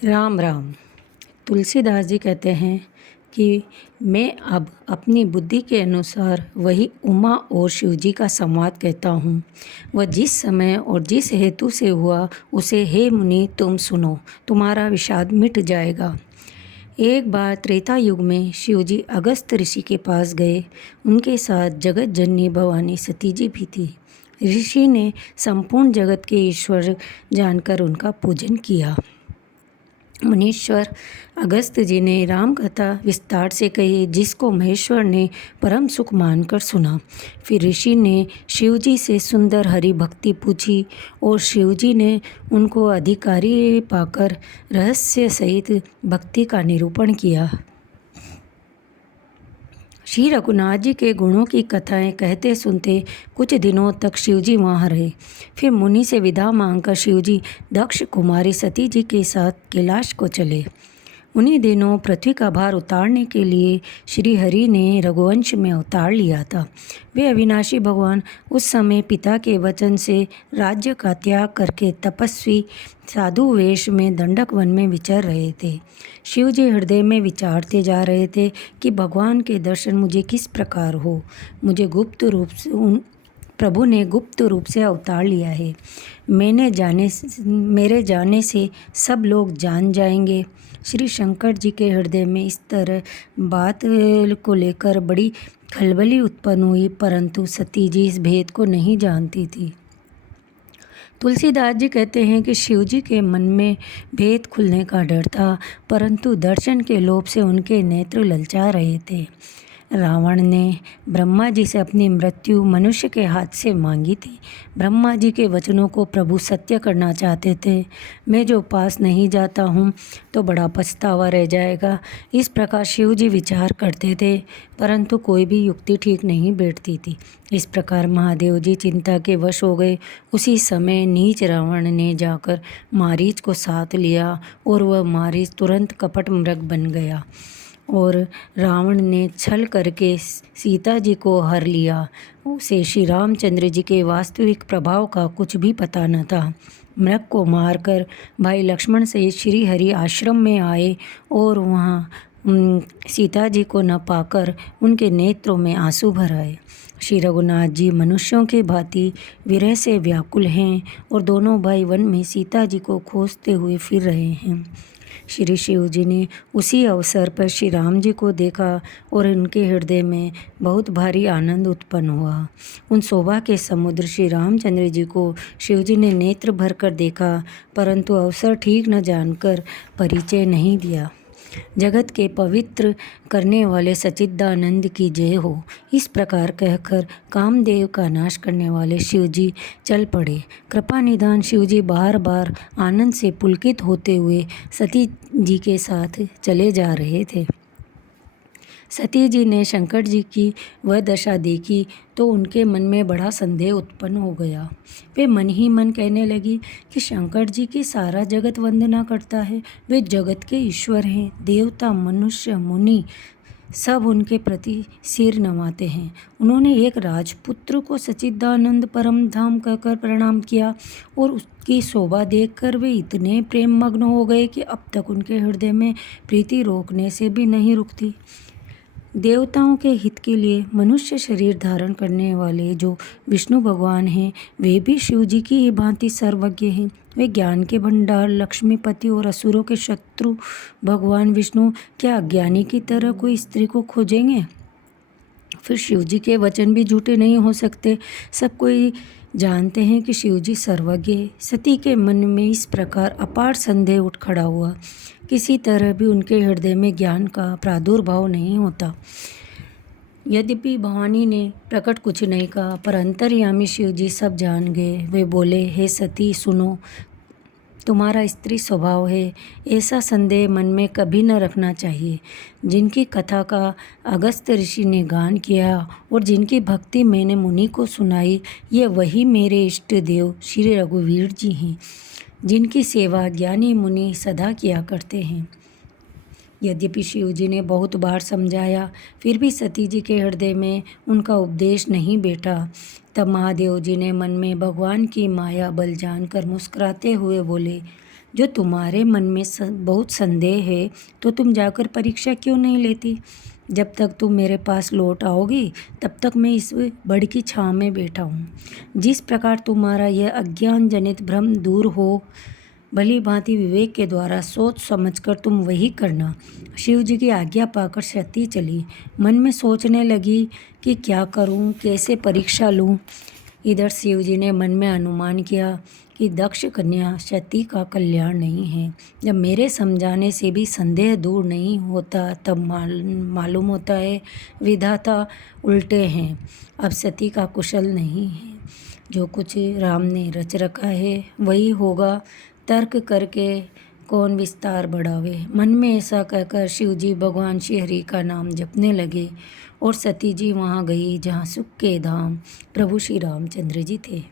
राम राम। तुलसीदास जी कहते हैं कि मैं अब अपनी बुद्धि के अनुसार वही उमा और शिव जी का संवाद कहता हूँ। वह जिस समय और जिस हेतु से हुआ उसे हे मुनि तुम सुनो, तुम्हारा विषाद मिट जाएगा। एक बार त्रेता युग में शिव जी अगस्त ऋषि के पास गए। उनके साथ जगत जननी भवानी सती जी भी थी। ऋषि ने संपूर्ण जगत के ईश्वर जानकर उनका पूजन किया। मुनीश्वर अगस्त जी ने राम कथा विस्तार से कही, जिसको महेश्वर ने परम सुख मानकर सुना। फिर ऋषि ने शिव जी से सुंदर हरि भक्ति पूछी और शिव जी ने उनको अधिकारी पाकर रहस्य सहित भक्ति का निरूपण किया। श्री रघुनाथ जी के गुणों की कथाएं कहते सुनते कुछ दिनों तक शिवजी वहाँ रहे। फिर मुनि से विदा मांगकर शिवजी दक्ष कुमारी सती जी के साथ कैलाश को चले। उन्हीं दिनों पृथ्वी का भार उतारने के लिए श्री हरि ने रघुवंश में अवतार लिया था। वे अविनाशी भगवान उस समय पिता के वचन से राज्य का त्याग करके तपस्वी साधु वेश में दंडक वन में विचर रहे थे। शिव जी हृदय में विचारते जा रहे थे कि भगवान के दर्शन मुझे किस प्रकार हो। मुझे गुप्त रूप से प्रभु ने गुप्त रूप से अवतार लिया है। मेरे जाने से सब लोग जान जाएंगे। श्री शंकर जी के हृदय में इस तरह बात को लेकर बड़ी खलबली उत्पन्न हुई, परंतु सती जी इस भेद को नहीं जानती थी। तुलसीदास जी कहते हैं कि शिव जी के मन में भेद खुलने का डर था, परंतु दर्शन के लोभ से उनके नेत्र ललचा रहे थे। रावण ने ब्रह्मा जी से अपनी मृत्यु मनुष्य के हाथ से मांगी थी। ब्रह्मा जी के वचनों को प्रभु सत्य करना चाहते थे। मैं जो पास नहीं जाता हूँ तो बड़ा पछतावा रह जाएगा, इस प्रकार शिव जी विचार करते थे, परंतु कोई भी युक्ति ठीक नहीं बैठती थी। इस प्रकार महादेव जी चिंता के वश हो गए। उसी समय नीच रावण ने जाकर मारीच को साथ लिया और वह मारीच तुरंत कपट मृग बन गया और रावण ने छल करके सीता जी को हर लिया। उसे श्री रामचंद्र जी के वास्तविक प्रभाव का कुछ भी पता न था। मृग को मारकर भाई लक्ष्मण से श्री हरि आश्रम में आए और वहाँ सीता जी को न पाकर उनके नेत्रों में आंसू भर आए। श्री रघुनाथ जी मनुष्यों के भांति विरह से व्याकुल हैं और दोनों भाई वन में सीता जी को खोजते हुए फिर रहे हैं। श्री शिव जी ने उसी अवसर पर श्री राम जी को देखा और उनके हृदय में बहुत भारी आनंद उत्पन्न हुआ। उन शोभा के समुद्र श्री रामचंद्र जी को शिव जी ने नेत्र भर कर देखा, परंतु अवसर ठीक न जानकर परिचय नहीं दिया। जगत के पवित्र करने वाले सच्चिदानंद की जय हो, इस प्रकार कहकर कामदेव का नाश करने वाले शिवजी चल पड़े। कृपा निधान शिवजी बार बार आनंद से पुलकित होते हुए सती जी के साथ चले जा रहे थे। सती जी ने शंकर जी की वह दशा देखी तो उनके मन में बड़ा संदेह उत्पन्न हो गया। वे मन ही मन कहने लगी कि शंकर जी की सारा जगत वंदना करता है। वे जगत के ईश्वर हैं। देवता मनुष्य मुनि सब उनके प्रति सिर नवाते हैं। उन्होंने एक राजपुत्र को सच्चिदानंद परम धाम कहकर प्रणाम किया और उसकी शोभा देखकर वे इतने प्रेम मग्न हो गए कि अब तक उनके हृदय में प्रीति रोकने से भी नहीं रुकती। देवताओं के हित के लिए मनुष्य शरीर धारण करने वाले जो विष्णु भगवान हैं, वे भी शिव जी की ही भांति सर्वज्ञ हैं। वे ज्ञान के भंडार, लक्ष्मीपति और असुरों के शत्रु भगवान विष्णु क्या अज्ञानी की तरह कोई स्त्री को खोजेंगे? फिर शिव जी के वचन भी झूठे नहीं हो सकते। सब कोई जानते हैं कि शिव जी सर्वज्ञ है। सती के मन में इस प्रकार अपार संदेह उठ खड़ा हुआ। किसी तरह भी उनके हृदय में ज्ञान का प्रादुर्भाव नहीं होता। यद्यपि भवानी ने प्रकट कुछ नहीं कहा, पर अंतर्यामी शिव जी सब जान गए। वे बोले, हे सती सुनो, तुम्हारा स्त्री स्वभाव है, ऐसा संदेह मन में कभी न रखना चाहिए। जिनकी कथा का अगस्त ऋषि ने गान किया और जिनकी भक्ति मैंने मुनि को सुनाई, ये वही मेरे इष्ट देव श्री रघुवीर जी हैं, जिनकी सेवा ज्ञानी मुनि सदा किया करते हैं। यद्यपि शिव जी ने बहुत बार समझाया, फिर भी सती जी के हृदय में उनका उपदेश नहीं बैठा। तब महादेव जी ने मन में भगवान की माया बल जानकर मुस्कुराते हुए बोले, जो तुम्हारे मन में बहुत संदेह है तो तुम जाकर परीक्षा क्यों नहीं लेती? जब तक तुम मेरे पास लौट आओगी तब तक मैं इस बड़ की छाँव में बैठा हूँ। जिस प्रकार तुम्हारा यह अज्ञान जनित भ्रम दूर हो, भली भांति विवेक के द्वारा सोच समझकर तुम वही करना। शिव जी की आज्ञा पाकर सती चली। मन में सोचने लगी कि क्या करूं, कैसे परीक्षा लूं। इधर शिव जी ने मन में अनुमान किया कि दक्ष कन्या सती का कल्याण नहीं है। जब मेरे समझाने से भी संदेह दूर नहीं होता तब मालूम होता है विधाता उल्टे हैं। अब सती का कुशल नहीं है। जो कुछ राम ने रच रखा है वही होगा। तर्क करके कौन विस्तार बढ़ावे। मन में ऐसा कहकर शिव जी भगवान श्री हरि का नाम जपने लगे और सती जी वहाँ गई जहाँ सुख के धाम प्रभु श्री रामचंद्र जी थे।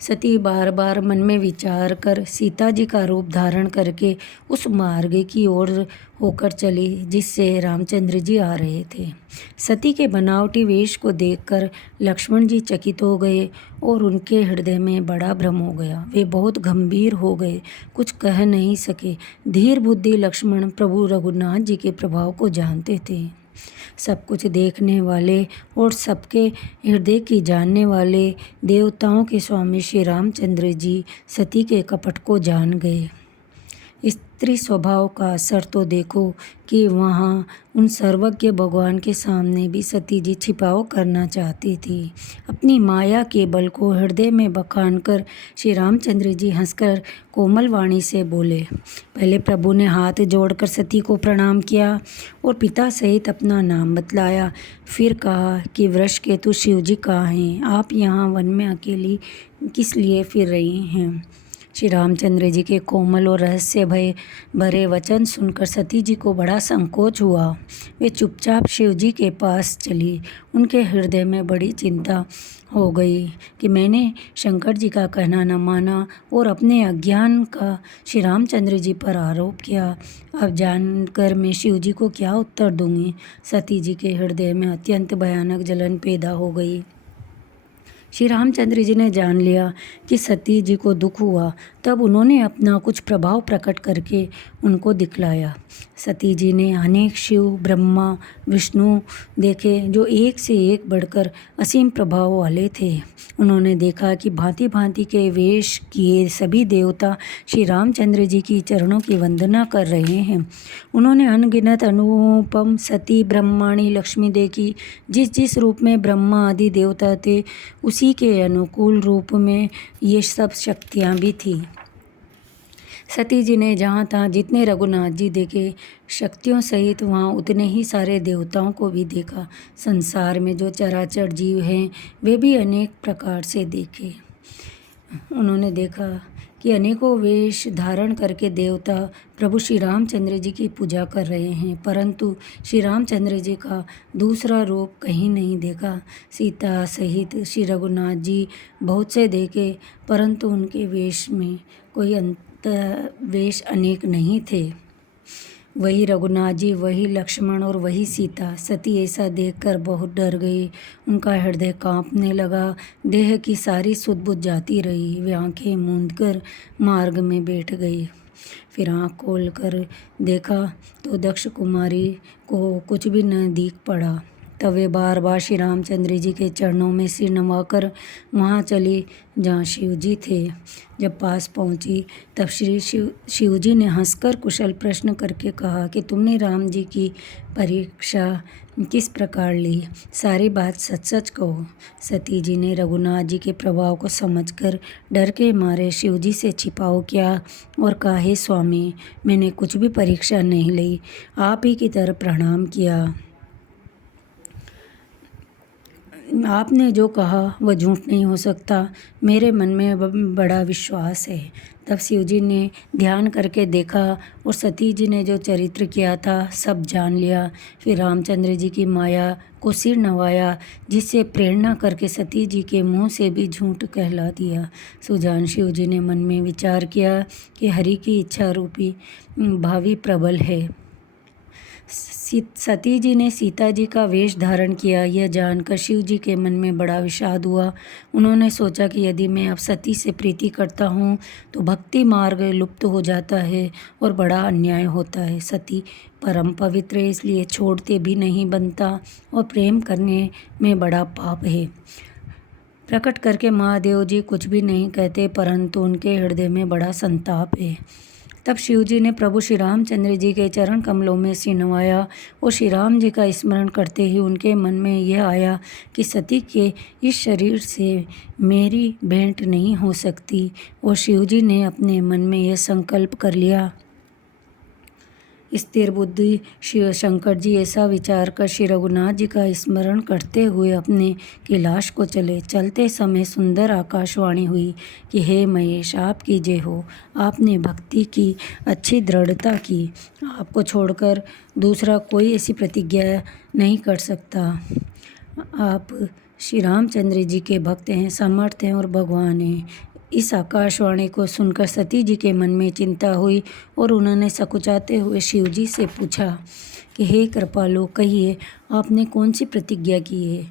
सती बार बार मन में विचार कर सीता जी का रूप धारण करके उस मार्ग की ओर होकर चली जिससे रामचंद्र जी आ रहे थे। सती के बनावटी वेश को देखकर लक्ष्मण जी चकित हो गए और उनके हृदय में बड़ा भ्रम हो गया। वे बहुत गंभीर हो गए, कुछ कह नहीं सके। धीर बुद्धि लक्ष्मण प्रभु रघुनाथ जी के प्रभाव को जानते थे। सब कुछ देखने वाले और सबके हृदय की जानने वाले देवताओं के स्वामी श्री रामचंद्र जी सती के कपट को जान गए। स्त्री स्वभाव का असर तो देखो कि वहाँ उन सर्वज्ञ भगवान के सामने भी सती जी छिपाव करना चाहती थी। अपनी माया के बल को हृदय में बखान कर श्री रामचंद्र जी हंसकर कोमल वाणी से बोले। पहले प्रभु ने हाथ जोड़कर सती को प्रणाम किया और पिता सहित अपना नाम बतलाया। फिर कहा कि वृषकेतु शिव जी कहाँ हैं? आप यहाँ वन में अकेली किस लिए फिर रही हैं? श्री रामचंद्र जी के कोमल और रहस्य भरे वचन सुनकर सती जी को बड़ा संकोच हुआ। वे चुपचाप शिव जी के पास चली। उनके हृदय में बड़ी चिंता हो गई कि मैंने शंकर जी का कहना न माना और अपने अज्ञान का श्री रामचंद्र जी पर आरोप किया। अब जानकर मैं शिव जी को क्या उत्तर दूंगी। सती जी के हृदय में अत्यंत भयानक जलन पैदा हो गई। श्री रामचंद्र जी ने जान लिया कि सती जी को दुख हुआ। तब उन्होंने अपना कुछ प्रभाव प्रकट करके उनको दिखलाया। सती जी ने अनेक शिव, ब्रह्मा, विष्णु देखे जो एक से एक बढ़कर असीम प्रभाव वाले थे। उन्होंने देखा कि भांति भांति के वेश किए सभी देवता श्री रामचंद्र जी की चरणों की वंदना कर रहे हैं। उन्होंने अनगिनत अनुपम सती, ब्रह्माणी, लक्ष्मी देखी। जिस जिस रूप में ब्रह्मा आदि देवता थे उसी के अनुकूल रूप में ये सब शक्तियाँ भी थीं। सती जी ने जहाँ तहाँ जितने रघुनाथ जी देखे शक्तियों सहित वहाँ उतने ही सारे देवताओं को भी देखा। संसार में जो चराचर जीव हैं वे भी अनेक प्रकार से देखे। उन्होंने देखा कि अनेकों वेश धारण करके देवता प्रभु श्री रामचंद्र जी की पूजा कर रहे हैं, परंतु श्री रामचंद्र जी का दूसरा रूप कहीं नहीं देखा। सीता सहित श्री रघुनाथ जी बहुत से देखे, परंतु उनके वेश में कोई वेश अनेक नहीं थे। वही रघुनाथ जी, वही लक्ष्मण और वही सीता। सती ऐसा देखकर बहुत डर गई। उनका हृदय कांपने लगा। देह की सारी सुध बुध जाती रही। वे आंखें मूंदकर मार्ग में बैठ गई। फिर आँख खोल कर देखा तो दक्ष कुमारी को कुछ भी न दिख पड़ा। तब वे बार बार श्री रामचंद्र जी के चरणों में सिर नवाकर वहाँ चली जहाँ शिव जी थे। जब पास पहुँची तब शिव जी ने हंसकर कुशल प्रश्न करके कहा कि तुमने राम जी की परीक्षा किस प्रकार ली? सारी बात सच सच कहो। सती जी ने रघुनाथ जी के प्रभाव को समझकर डर के मारे शिव जी से छिपाव किया और कहा, हे स्वामी, मैंने कुछ भी परीक्षा नहीं ली, आप ही की तरह प्रणाम किया। आपने जो कहा वह झूठ नहीं हो सकता। मेरे मन में बड़ा विश्वास है। तब शिव जी ने ध्यान करके देखा और सती जी ने जो चरित्र किया था सब जान लिया। फिर रामचंद्र जी की माया को सिर नवाया, जिससे प्रेरणा करके सती जी के मुंह से भी झूठ कहला दिया। सुजान शिव जी ने मन में विचार किया कि हरि की इच्छा रूपी भावी प्रबल है। सती जी ने सीता जी का वेश धारण किया। यह जानकर शिव जी के मन में बड़ा विषाद हुआ। उन्होंने सोचा कि यदि मैं अब सती से प्रीति करता हूँ तो भक्ति मार्ग लुप्त हो जाता है और बड़ा अन्याय होता है। सती परम पवित्र है, इसलिए छोड़ते भी नहीं बनता और प्रेम करने में बड़ा पाप है। प्रकट करके महादेव जी कुछ भी नहीं कहते, परंतु उनके हृदय में बड़ा संताप है। तब शिव जी ने प्रभु श्री रामचंद्र जी के चरण कमलों में सिर नवाया और श्री राम जी का स्मरण करते ही उनके मन में यह आया कि सती के इस शरीर से मेरी भेंट नहीं हो सकती। और शिव जी ने अपने मन में यह संकल्प कर लिया। स्थिर बुद्धि शिव शंकर जी ऐसा विचार कर श्री रघुनाथ जी का स्मरण करते हुए अपने कैलाश को चले। चलते समय सुंदर आकाशवाणी हुई कि हे महेश, आपकी जय हो। आपने भक्ति की अच्छी दृढ़ता की। आपको छोड़कर दूसरा कोई ऐसी प्रतिज्ञा नहीं कर सकता। आप श्री रामचंद्र जी के भक्त हैं, समर्थ हैं और भगवान हैं। इस आकाशवाणी को सुनकर सती जी के मन में चिंता हुई और उन्होंने सकुचाते हुए शिव जी से पूछा कि हे कृपालु, कहिए आपने कौन सी प्रतिज्ञा की है।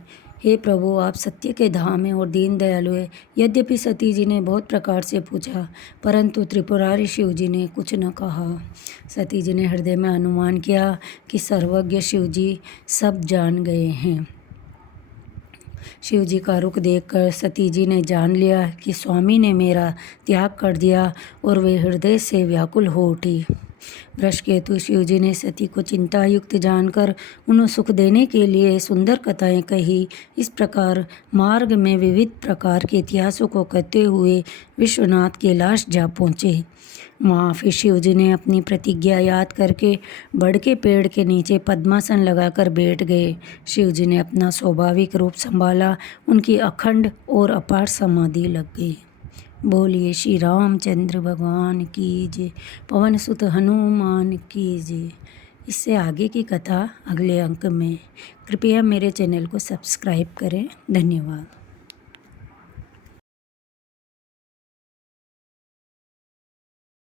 हे प्रभु, आप सत्य के धाम हैं और दीन दयालु हैं। यद्यपि सती जी ने बहुत प्रकार से पूछा, परंतु त्रिपुरारी शिव जी ने कुछ न कहा। सती जी ने हृदय में अनुमान किया कि सर्वज्ञ शिव जी सब जान गए हैं। शिव जी का रुख देखकर सती जी ने जान लिया कि स्वामी ने मेरा त्याग कर दिया और वे हृदय से व्याकुल हो उठी। वृषकेतु शिव जी ने सती को चिंतायुक्त जानकर उन्हें सुख देने के लिए सुंदर कथाएं कही। इस प्रकार मार्ग में विविध प्रकार के इतिहासों को कहते हुए विश्वनाथ कैलाश जा पहुँचे। वहाँ फिर शिव जी ने अपनी प्रतिज्ञा याद करके बड़ के पेड़ के नीचे पद्मासन लगाकर बैठ गए। शिव जी ने अपना स्वाभाविक रूप संभाला। उनकी अखंड और अपार समाधि लग गई। बोलिए श्री रामचंद्र भगवान की जय, पवन सुत हनुमान की जय। इससे आगे की कथा अगले अंक में। कृपया मेरे चैनल को सब्सक्राइब करें। धन्यवाद।